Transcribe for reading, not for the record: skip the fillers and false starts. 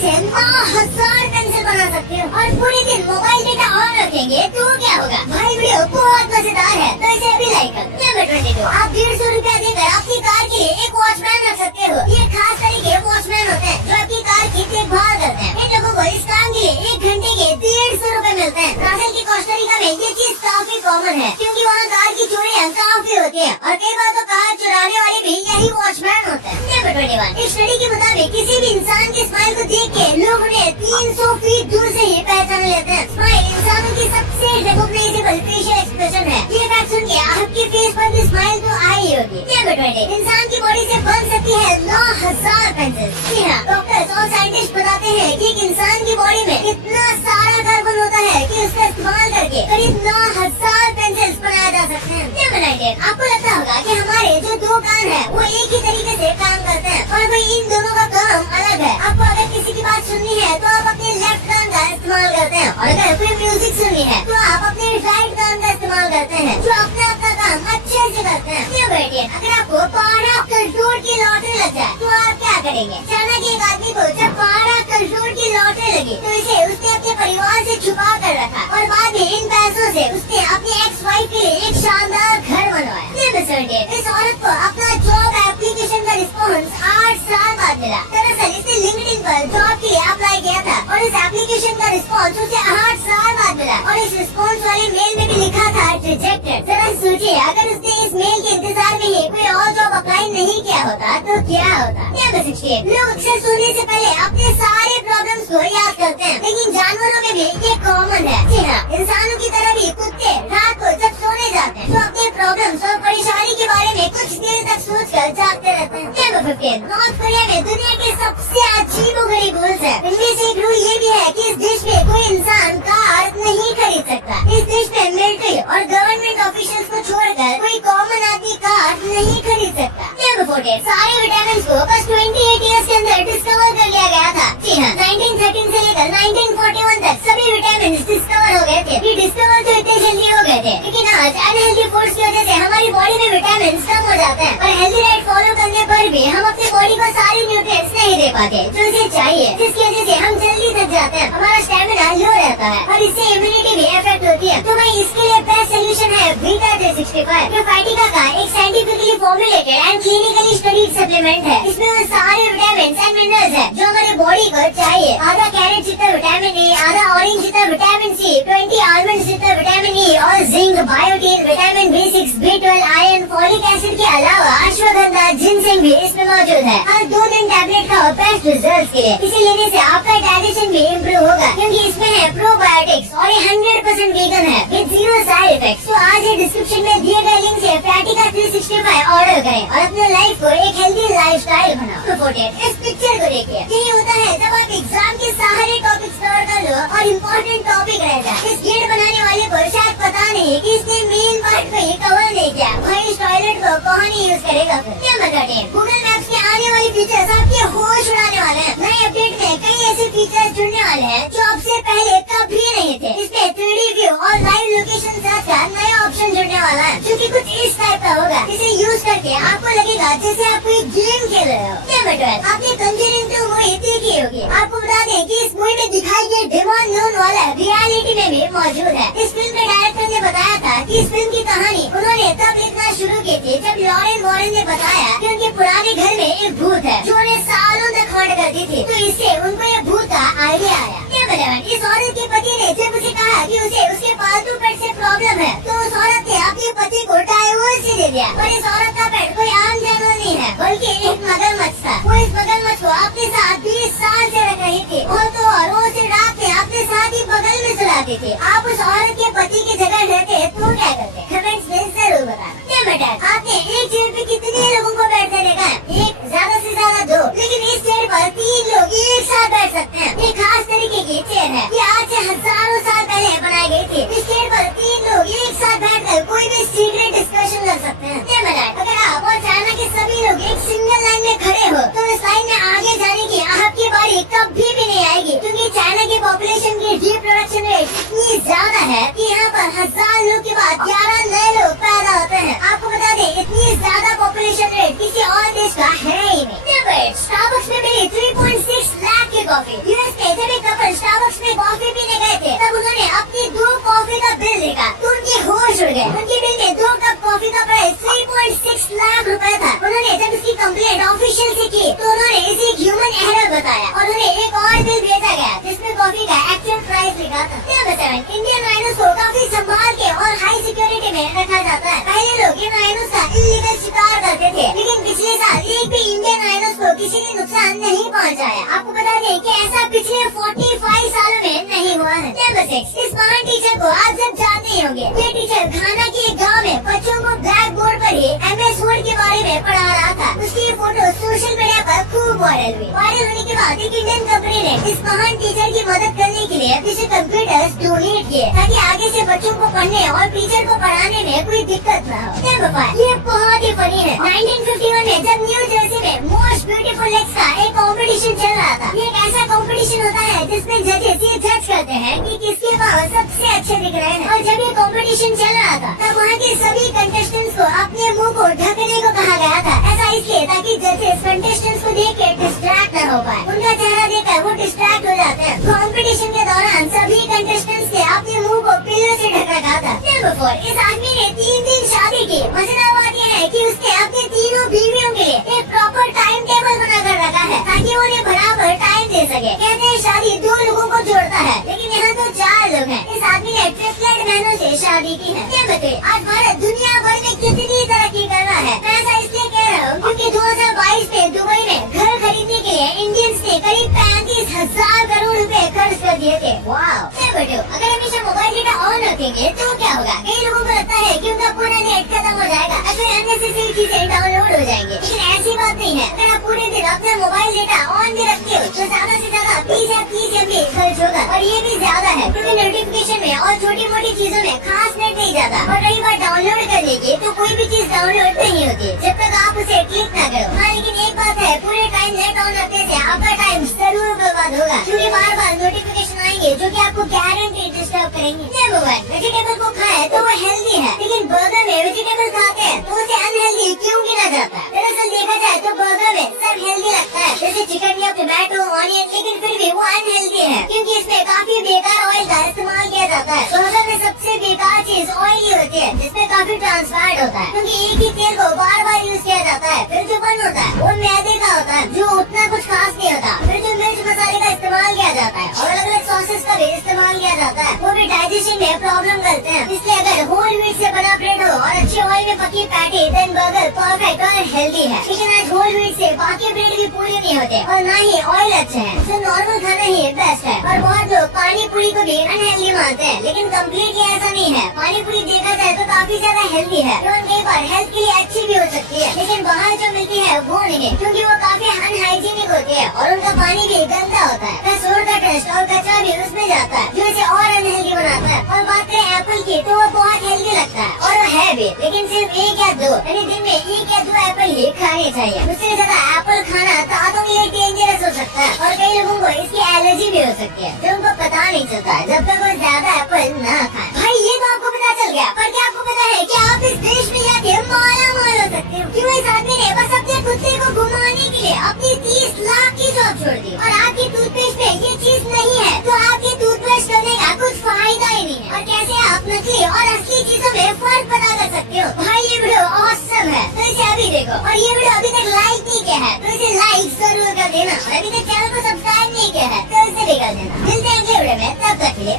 से 9,000 पेंसिल बना सकते हो और पूरे दिन मोबाइल डेटा ऑन रखेंगे तो क्या होगा? भाई वीडियो बहुत मजेदार है, तो इसे अभी लाइक कर दो। नंबर 22, आप 150 रुपया देकर अपनी कार के लिए एक वॉचमैन रख सकते हो। ये खास तरीके वॉचमैन होते हैं जो आपकी कार की देखभाल करते हैं। इन लोगों को इस काम के लिए 1 घंटे के 150 रुपए मिलते हैं। ब्राजील की कोस्टारिका में ये चीज काफी कॉमन है क्योंकि वहाँ कार की चोरियां काफी होती है और कई बार तो कार चुराने वाले भी यही वॉचमैन होते हैं। नंबर 21, एक स्टडी के मुताबिक किसी भी इंसान के स्माइल को देख के लोग उन्हें 300 फीट दूर से ही पहचान लेते हैं। स्माइल इंसानों की सबसे रिकॉग्नाइजेबल फेशियल एक्सप्रेशन है। ये फैक्ट सुन के आपके फेस पर भी स्माइल तो आई होगी। नंबर 20, इंसान की बॉडी से बन सकती है 9,000 पेंसिल। जी हाँ, डॉक्टर्स और साइंटिस्ट बताते हैं कि एक इंसान की बॉडी में इतना सारा कार्बन होता है कि उसका इस्तेमाल करके करीब 9,000 पेंसिल्स बनाए जा सकते हैं। नंबर 19, आपको लगता होगा कि हमारे जो 2 कान है वो एक ही तरीके से काम करते हैं और भाई इन दोनों का काम अलग है। आपको अगर किसी की बात सुननी है तो आप अपने लेफ्ट कान का इस्तेमाल करते हैं और अगर कोई म्यूजिक सुननी है तो आप अपने राइट कान का इस्तेमाल करते हैं जो अपना काम अच्छे से करते हैं। नंबर 18, अगर आपको 12 करोड़ की लॉटरी लग जाए तो आप क्या करेंगे? अचानक एक आदमी को जब 12 करोड़ की लॉटरी लगी तो इसे उसने अपने परिवार से छुपा कर रखा और बाद में इन पैसों से उसने अपनी एक्स वाइफ के लिए एक शानदार घर बनवाया। नंबर 17, इस औरत को अपना जॉब एप्लीकेशन का रिस्पॉन्स 8 साल बाद मिला। दरअसल इसने लिंक्डइन पर जॉब के लिए अप्लाई किया था और इस एप्लीकेशन का रिस्पॉन्स उसे 8 साल बाद मिला और इस रिस्पॉन्स वाले मेल में भी लिखा था रिजेक्टेड। जरा सोचिए, अगर उसने इस मेल के इंतजार में ही कोई और जॉब अप्लाई नहीं किया होता तो क्या होता? नंबर 16, लोग अक्सर सोने से पहले अपने सारे प्रॉब्लम्स को याद करते हैं, लेकिन जानवरों में भी ये कॉमन है। जी हाँ, इंसानों की तरह भी कुत्ते रात को जब सोने जाते हैं तो अपने प्रॉब्लम्स और परेशानी के बारे में कुछ देर तक सोचकर जागते रहते हैं। नंबर 15, नॉर्थ कोरिया में दुनिया के सबसे अजीबोगरीब रूल्स है। इनमें से एक रूल ये भी है कि इस देश में कोई इंसान कार नहीं खरीद सकता। इस देश में मिलिट्री और गवर्नमेंट ऑफिशियल्स को छोड़कर कोई कॉमन आदमी कार नहीं खरीद सकता। नंबर 14, सारे विटामिन को बस 28 ईयर्स के अंदर डिस्कवर कर लिया गया था। जी हाँ, 1913 से लेकर 1941 तक सभी विटामिन डिस्कवर हो गए थे। ये डिस्कवर तो इतने जल्दी हो गए थे, लेकिन आज अनहेल्दी फूड्स की वजह से हमारी बॉडी में विटामिन कम हो जाते हैं और हेल्दी डाइट फॉलो करने पर भी हम अपने बॉडी को सारे न्यूट्रिएंट्स नहीं दे पाते जो उसे चाहिए, जिसकी वजह से हम जल्दी थक जाते हैं, हमारा स्टेमिना लो रहता है और इससे इम्यूनिटी भी इफेक्ट होती है। तो भाई इसके लिए बेस्ट सोल्यूशन है वीटा 365 जो फाइटिका का एक scientifically formulated and clinically studied supplement है। इसमें वो सारे विटामिन एंड मिनरल्स है जो हमारे बॉडी को चाहिए। आधा कैरेट जितना विटामिन ए, आधा ऑरेंज जितना विटामिन सी, 20 आलमंड जितना विटामिन ई और zinc, biotin, vitamin B6, B12, iron, folic acid के अलावा अश्वगंधा, जिनसेंग भी इसमें मौजूद है। हर 2 दिन टैबलेट खाओ बेस्ट रिजल्ट के लिए। इसे लेने से आपका डाइजेशन भी इम्प्रूव होगा क्योंकि इसमें है प्रोबायोटिक्स और ये 100% वीगन है विद 0 साइड इफेक्ट्स। तो आज ये डिस्क्रिप्शन में दिए गए लिंक से फैटिका 365 ऑर्डर करें और अपने लाइफ को एक हेल्दी लाइफस्टाइल बनाओ। सपोर्टेड इस पिक्चर को देखिए, यही होता है जब आप एग्जाम के सारे टॉपिक्स कवर कर लो और इम्पोर्टेंट टॉपिक रह जाए। इस गेट बनाने वाले को शायद पता नहीं कि इसने मेन पार्ट को ही कवर नहीं किया। भाई इस टॉयलेट को कौन ही यूज करेगा फिर? क्या मतलब गूगल मैप्स के आने वाली फीचर्स आपके होश उड़ाने वाले हैं। नए अपडेट में कई ऐसे फीचर्स जुड़ने वाले हैं जो आपसे पहले कभी नहीं थे। इसमें 3D व्यू और लाइव लोकेशन सर्च का नया ऑप्शन जुड़ने वाला है जो कि कुछ इस टाइप का होगा। इसे यूज करके आपको लगेगा जैसे आप कोई गेम खेल रहे हो। नंबर 12, आपने कंजरिंग 2 मूवी देखी होगी। आपको बता दें कि इस मूवी में दिखाई गए डेमन नोन वाला रियलिटी में भी मौजूद है। इस फिल्म के डायरेक्टर ने बताया था कि इस फिल्म की कहानी उन्होंने तब लिखना शुरू की थी जब लॉरेन वॉरेन ने बताया कि उनके पुराने घर में एक भूत है जो उन्हें सालों तक हॉन्ट करती थी। तो इससे उनको ये भूत का आइडिया आया। इस औरत के पति ने जब उसे कहा कि उसे उसके पालतू पेट से प्रॉब्लम है तो उस औरत ने अपने पति को डाइवोर्स दे दिया। और इस औरत का पेट कोई आम जानवर नहीं है बल्कि एक मगरमच्छ था। वो इस मगरमच्छ को अपने साथ 20 साल से रख रही थी और वो उसे रात में अपने साथ ही बगल में सुलाती थी। आप उस औरत के पति की जगह रहते तो क्या करते? कमेंट्स में जरूर बताना। आपने एक चेयर पे कितने लोगों को बैठने देखा है? एक, ज्यादा से ज्यादा 2, लेकिन इस चेयर पर 3 लोग एक साथ बैठ सकते हैं। ये खास तरीके की चेयर है, ये आज से हजारों साल पहले बनाई गई थी। इस चेयर पर 3 लोग एक साथ बैठकर कोई भी सीक्रेट डिस्कशन कर सकते हैं। अगर आप और चाइना के सभी लोग एक सिंगल लाइन में खड़े हो तो इस लाइन में आगे जाने की आपकी बारी कभी भी नहीं आएगी क्योंकि चाइना की पॉपुलेशन की रिप्रोडक्शन रेट इतनी ज्यादा है कि यहाँ पर 1000 लोग के बाद 11 में 2 कप कॉफी का प्राइस 3.6 लाख रुपए था। उन्होंने जब इसकी कंप्लेंट ऑफिशियल से की तो उन्होंने इसे ह्यूमन एरर बताया और उन्हें एक और बिल भेजा गया जिसमें कॉफी का एक्चुअल प्राइस लिखा था। नंबर 7, इंडियन राइनोस को काफी संभाल के और हाई सिक्योरिटी में रखा जाता है। पहले लोग इन राइनोस का इलीगल शिकार करते थे, लेकिन पिछले साल एक भी इंडियन राइनोस को किसी ने नुकसान नहीं पहुंचाया। आपको बता दें कि ऐसा पिछले 45 सालों में नहीं हुआ है। नंबर 6, इस महान टीचर को आप सब जानते ही होंगे। ये टीचर घाना के एक गाँव में बच्चों को ब्लैक बोर्ड पर ही MS वर्ड के बारे में पढ़ा रहा था। उसकी ये फोटो सोशल मीडिया पर खूब वायरल हुई। वायरल होने के बाद एक इंडियन कंपनी ने इस महान टीचर की मदद करने के लिए इसे कंप्यूटर्स डोनेट किए ताकि आगे से बच्चों को पढ़ने और टीचर को पढ़ाने में कोई दिक्कत न हो। नंबर 5, ये बहुत ही फनी है। 1951 में जब न्यू जर्सी में मोस्ट ब्यूटीफुल लेक्स का एक कंपटीशन चल रहा था। ये एक ऐसा कंपटीशन होता है जिसमें जजेस ये जज करते हैं कि किसके बाल सबसे अच्छे दिख रहे हैं। और जब ये कंपटीशन चल रहा था तब वहाँ के सभी कंटेस्टेंट्स को अपने मुंह को ढकने को कहा गया था। ऐसा इसलिए ताकि जजेस कंटेस्टेंट्स को देख के डिस्ट्रैक्ट न हो पाए। उनका चेहरा देखकर वो डिस्ट्रैक्ट हो जाते हैं। कंपटीशन के दौरान सभी कंटेस्टेंट्स ने अपने मुंह को पिल्लों से ढक रखा था। नंबर 4, इस आदमी ने 3 दिन शादी की। मजेदार बात यह है कि उसने अपने तीनों बीवियों के लिए एक प्रॉपर टाइम टेबल बना कर रखा है ताकि वो उन्हें बराबर टाइम दे सके। कहते हैं शादी 2 लोगों को जोड़ता है, लेकिन यहाँ तो 4 लोग हैं। इस आदमी ने ट्रिपलेट बहनों से शादी की है। नंबर 3, आज भारत दुनिया भर में कितनी तरक्की कर रहा है। मैं ऐसा इसलिए कह रहा हूँ क्योंकि 2022 में दुबई में घर खरीदने के लिए इंडियंस ने करीब 35,000 करोड़ रुपए खर्च कर दिए थे। वाह। नंबर 2, अगर हमेशा मोबाइल डेटा ऑन रखेंगे तो क्या होगा? कई लोगों को लगता है कि उनका पूरा नेट खत्म हो जाएगा, अगर अननेसेसरी चीजें डाउनलोड हो जाएंगे। लेकिन ऐसी बात नहीं है। अगर आप पूरे दिन अपना मोबाइल डेटा ऑन भी रखते हो तो ज्यादा से ज्यादा 20 या 30 MB खर्च होगा, और ये भी ज्यादा है क्योंकि नोटिफिकेशन में और छोटी मोटी चीजों में खास नेट नहीं जाता। और रही बात डाउनलोड करने की, तो कोई भी चीज डाउनलोड नहीं होती जब तक आप उसे क्लिक न करो। हाँ, लेकिन एक बात है, पूरे टाइम नेट ऑन रखने से आपका टाइम जरूर बर्बाद होगा क्योंकि बार बार नोटिफिकेशन आएंगे जो कि आपको गारंटी डिस्टर्ब करेंगे। नंबर 1, वेजिटेबल को खाए तो वो हेल्दी है, लेकिन बर्गर में वेजिटेबल खाते हैं तो उसे अनहेल्दी क्यों गिना जाता है? दरअसल देखा जाए तो बर्गर में सब हेल्दी लगता है, जैसे चिकन या टोमेटो, ऑनियन, लेकिन फिर भी वो अनहेल्दी है क्योंकि इसमें काफी बेकार ऑयल का इस्तेमाल किया जाता है। बर्गर में सबसे बेकार चीज ऑयली होती है जिसमें काफी ट्रांसफैट होता है क्योंकि एक ही तेल को बार बार यूज किया जाता है। फिर जो बन होता है वो मैदे का होता है जो उतना कुछ खास नहीं होता। फिर जो मिर्च मसाले का इस्तेमाल किया जाता है और अलग अलग सॉसेस का भी इस्तेमाल किया जाता है, वो भी डाइजेशन में प्रॉब्लम करते हैं। इसलिए अगर होल व्हीट से बना ब्रेड हो और अच्छे ऑयल में पकी पैटी, देन बर्गर परफेक्ट और हेल्दी है। लेकिन आज होल व्हीट से बाकी ब्रेड भी पूरे नहीं होते और ना ही ऑयल अच्छे हैं, तो नॉर्मल खाना ही बेस्ट है। और बहुत लोग पानी पूरी को भी अनहेल्दी मानते हैं, लेकिन कम्प्लीटली ऐसा नहीं है। पानी पूरी देखा जाए तो काफी ज्यादा हेल्दी है और कई बार हेल्थ के लिए अच्छी भी हो सकती है, लेकिन बाहर जो मिलती है वो नहीं, क्योंकि वो काफी अनहाइजीनिक होती है और उनका पानी भी गंदा होता है। रसोड़ का टेस्ट और कचरा भी उसमें जाता है जो इसे और अनहेल्दी बनाता है। और बात करें एप्पल की तो वो बहुत हेल्दी लगता है और वो है भी, लेकिन सिर्फ 1 या 2 यानी दिन में 1 या 2 एप्पल ही खाने चाहिए। उससे ज्यादा एप्पल खाना दांतों के लिए डेंजरस हो सकता है और कई लोगों को इसकी एलर्जी भी हो सकती है जो उनको पता नहीं चलता जब तक वो ज्यादा एप्पल न खाए। भाई ये तो आपको पता चल गया, पर क्या आपको पता है कि आप इस देश में जाके माला माल हो सकते हो? क्यों? इस आदमी ने बस अपने कुत्ते को घुमाने के लिए अपनी 30 लाख की जॉब छोड़ दी और आपकी टूथपेस्ट में ये चीज नहीं है तो आपकी टूथब्रश करने का कुछ फायदा ही नहीं है। और कैसे आप नकली और असली चीजों में फर्क पता कर सकते हो? भाई ये वीडियो ऑसम है, तो इसे अभी देखो। और ये वीडियो अभी तक लाइक नहीं किया है तो इसे लाइक जरूर कर देना, और अभी तक चैनल को सब्सक्राइब नहीं किया है तो इसे भी कर देना। मिलते हैं अगले वीडियो में, तब तक के लिए।